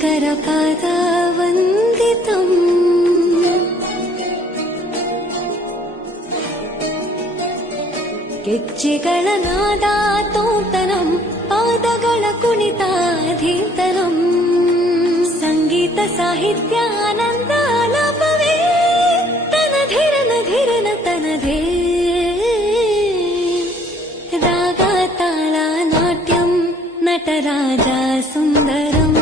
शङ्करपादावन्दितम् ಗೆಜ್ಜೆಗಳ ನಾದಾತೋಂತನಂ ಪಾದಗಳ ಕುಣಿತಾಧೀತನಂ ಸಂಗೀತ ಸಾಹಿತ್ಯ ಆನಂದ ಆಲಾಪವೇ ತನಧಿರನ ಧಿರನ ತನಧೇ ರಾಗ ತಾಳ ನಾಟ್ಯಂ ನಟರಾಜ ಸುಂದರಂ